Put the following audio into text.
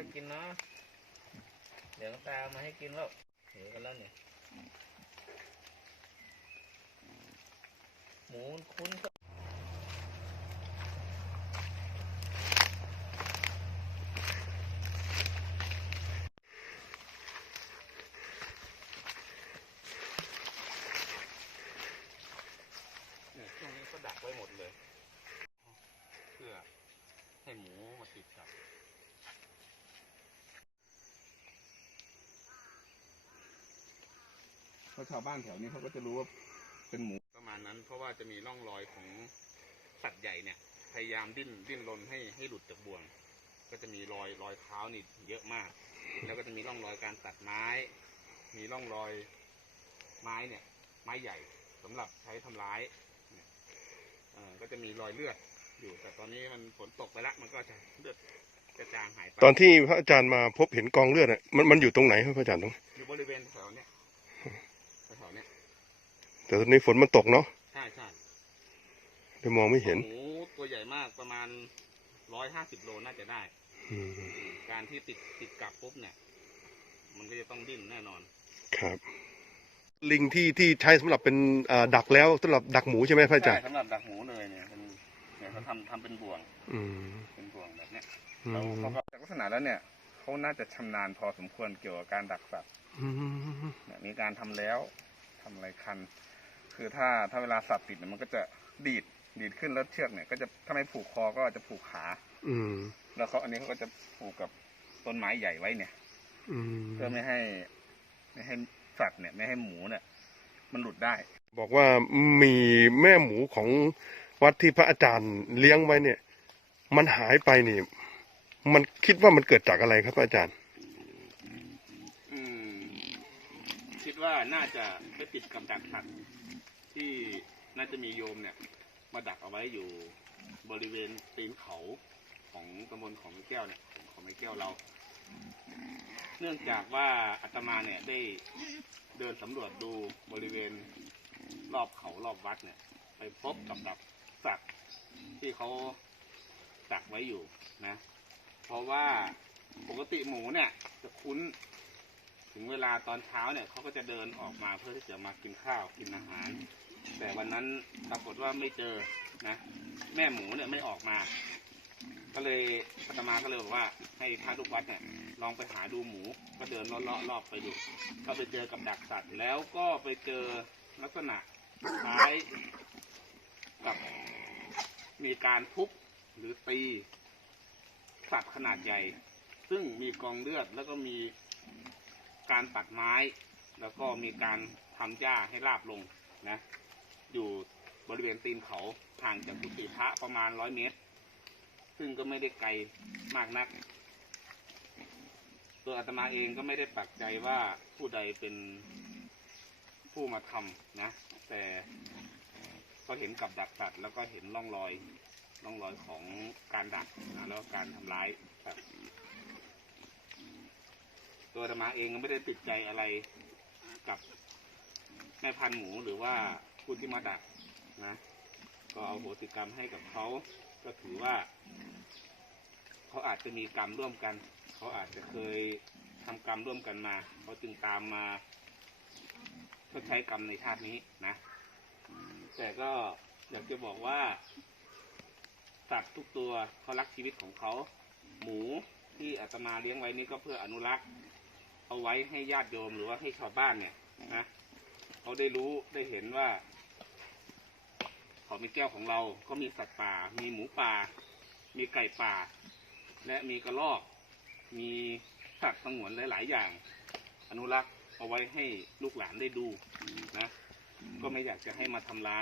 ค่อยกินเนาะเดี๋ยวน้องตามาให้กินแล้วหิวกันแล้วเนี่ยหมูคุ้นก็เนี่ยช่วงนี้ก็ดักไว้หมดเลย เพื่อให้หมูมาติดกับ เพ ราะชาวบ้านแถวนี้เขาก็จะรู้ว่าเป็นหมูประมาณนั้น เพราะว่าจะมีร่องรอยของสัตว์ใหญ่เนี่ย พยายามดิ้นดิ้นรนให้ให้หลุดจากบ่วง ก็จะมีรอยรอยเท้านี่เยอะมาก แล้วก็จะมีร่องรอยการตัดไม้ มีร่องรอยไม้เนี่ย ไม้ใหญ่สำหรับใช้ทำร้ายเนี่ยเอ่อก็จะมีรอยเลือดอยู่ แต่ตอนนี้มันฝนตกไปละมันก็จะเลือดกระจางหายไปตอนที่พระอาจารย์มาพบเห็นกองเลือดอะมันมันอยู่ตรงไหนครับพระอาจารย์ตรงอยู่บริเวณแถวเนี้ย แถวเนี้ยแต่ตอนนี้ฝนมันตกเนาะใช่ใช่เลยมองไม่เห็น หมูตัวใหญ่มากประมาณร้อยห้าสิบโลน่าจะได้ อืมการที่ติดติดกับปุ๊บเนี่ย มันก็จะต้องดิ้นแน่นอน ครับ ลิงที่ที่ใช้สำหรับเป็นอ่าดักแล้วสำหรับดักหมูใช่ไหมพระอาจารย์สำหรับดักหมูเลยเนี่ยเป็นเนี่ยเขาทำทำเป็นบ่วงอืมเป็นบ่วงแบบเนี้ยอืแล้วมเขาก็จากลักษณะแล้วเนี่ยเขาน่าจะชำนาญพอสมควรเกี่ยวกับการดักสัตว์อืมเนี่ยมีการทำแล้ว ทำอะไรคัน คือถ้าถ้าเวลาสัตว์ติดเนี่ยมันก็จะดีดดีดขึ้นแล้วเชือกเนี่ย ก็จะถ้าไม่ผูกคอก็จะผูกขา อืม แล้วเขาอันนี้เขาก็จะผูกกับต้นไม้ใหญ่ไว้เนี่ย อืมเพื่อไม่ให้ ไม่ให้สัตว์เนี่ย ไม่ให้หมูเนี่ย มันหลุดได้ บอกว่ามีแม่หมูของวัดที่พระอาจารย์เลี้ยงไว้เนี่ย มันหายไปนี่ มันคิดว่ามันเกิดจากอะไรครับพระอาจารย์ คิดว่าน่าจะไปติดกับดักสัตว์ที่น่าจะมีโยมเนี่ย มาดักเอาไว้อยู่บริเวณตีนเขาของตำบลของไม้แก้วเนี่ยของของไม้แก้วเรา เนื่องจากว่าอาตมาเนี่ยได้เดินสำรวจดูบริเวณรอบเขารอบวัดเนี่ย ไปพบกับดักสัตว์ที่เขาดักไว้อยู่นะ เพราะว่าปกติหมูเนี่ยจะคุ้น ถึงเวลาตอนเช้าเนี่ยเขาก็จะเดินออกมาเพื่อที่จะมากินข้าวกินอาหาร แต่วันนั้นปรากฏว่าไม่เจอนะ แม่หมูเนี่ยไม่ออกมา ก็เลยอาตมาก็เลยบอกว่า ให้พระลูกวัดเนี่ย ลองไปหาดูหมู ก็เดินเลาะๆรอบไปดู ก็ไปเจอกับดักสัตว์ แล้วก็ไปเจอลักษณะคล้ายกับมีการทุบหรือตีสัตว์ขนาดใหญ่ ซึ่งมีกองเลือดแล้วก็มี การตัดไม้ แล้วก็มีการทำหญ้าให้ราบลงนะ อยู่บริเวณตีนเขาห่างจากกุฏิพระประมาณร้อยเมตร ซึ่งก็ไม่ได้ไกลมากนัก ตัวอาตมาเองก็ไม่ได้ปักใจว่าผู้ใดเป็นผู้มาทำนะ แต่ก็เห็นกับดักสัตว์แล้วก็เห็นร่องรอยร่องรอยของการดักนะแล้วก็การทำร้ายสัตว์ ตัวอาตมาเองก็ไม่ได้ติดใจอะไรกับแม่พันหมูหรือว่าผู้ที่มาดักนะ ก็เอาโหสิกรรมให้กับเขาก็ถือว่า เขาอาจจะมีกรรมร่วมกัน เขาอาจจะเคยทำกรรมร่วมกันมา เขาจึงตามมาชดใช้กรรมในชาตินี้นะ แต่ก็อยากจะบอกว่าสัตว์ทุกตัวเขารักชีวิตของเขา หมูที่อาตมาเลี้ยงไว้นี่ก็เพื่ออนุรักษ์ เอาไว้ให้ญาติโยมหรือว่าให้ชาวบ้านเนี่ยนะเขาได้รู้ได้เห็นว่า เขาเป็นแก้วของเราเขามีสัตว์ป่า มีหมูป่า มีไก่ป่า และมีกระรอก มีสัตว์สงวนหลาย ๆ อย่าง อนุรักษ์เอาไว้ให้ลูกหลานได้ดูนะ ก็ไม่อยากจะให้มาทำร้าย